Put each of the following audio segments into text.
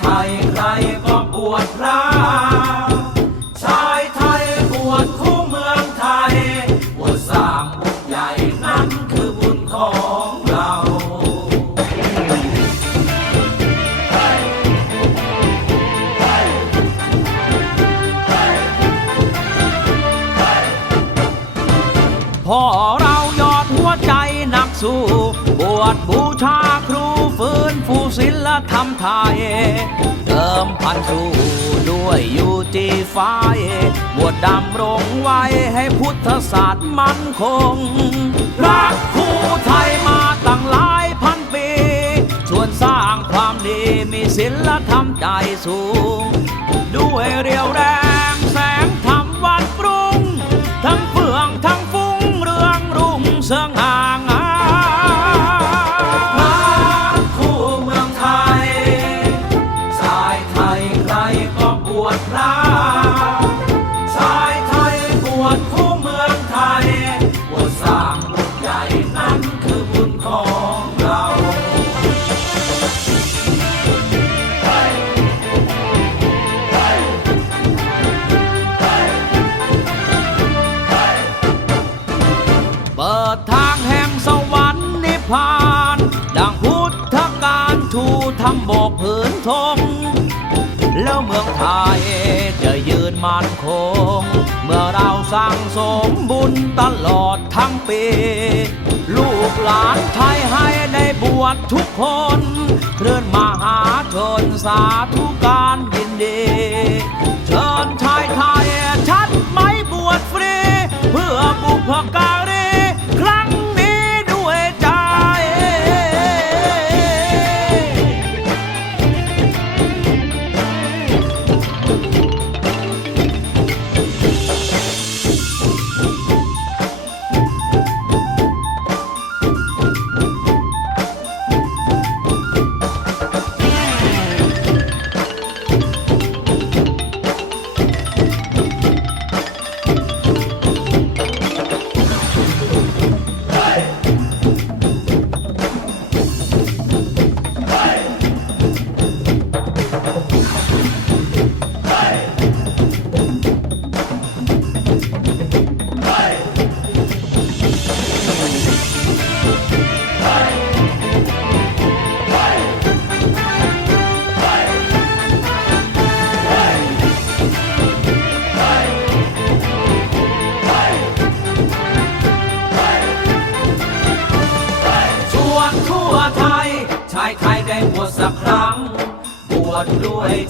ไทยใครก็ปวดร้ชายไทยปวดคู่เมืองไทยปวดสามบุญใหญ่น้นคือบุญของเรา พ่อเรายอดหัวใจนักสู้ บวชบูชาครู ธรรมไทยเติมพันสู้ด้วยยูจีไฟบวชดำรงไว้ให้พุทธศาสตร์มั่นคง รักครูไทยมาตั้งหลายพันปี ชวนสร้างความดีมีศิลธรรมใจสู ค์นิพพาน ดังพุทธการทูทำโบกผืนธงแล้วเมืองไทยจะยืนมั่นคง เมื่อเราสร้างสมบุญตลอดทั้งปี ลูกหลานไทยให้ได้บวชทุกคน เคลื่อนมหาชนสาธุการยินดี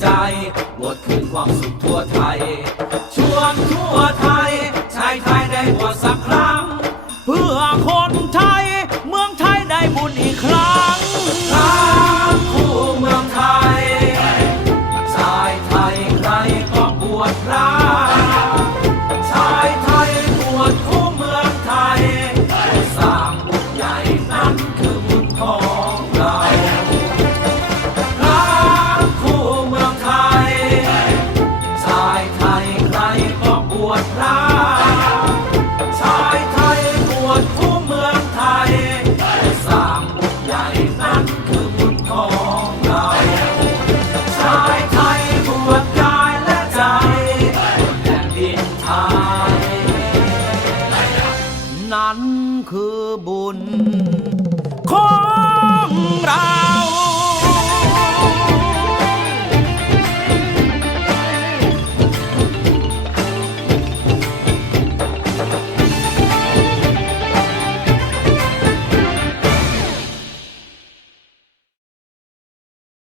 ใจ หมดคืนความสุขทั่วไทย ชวนทั่วไทย তোমরা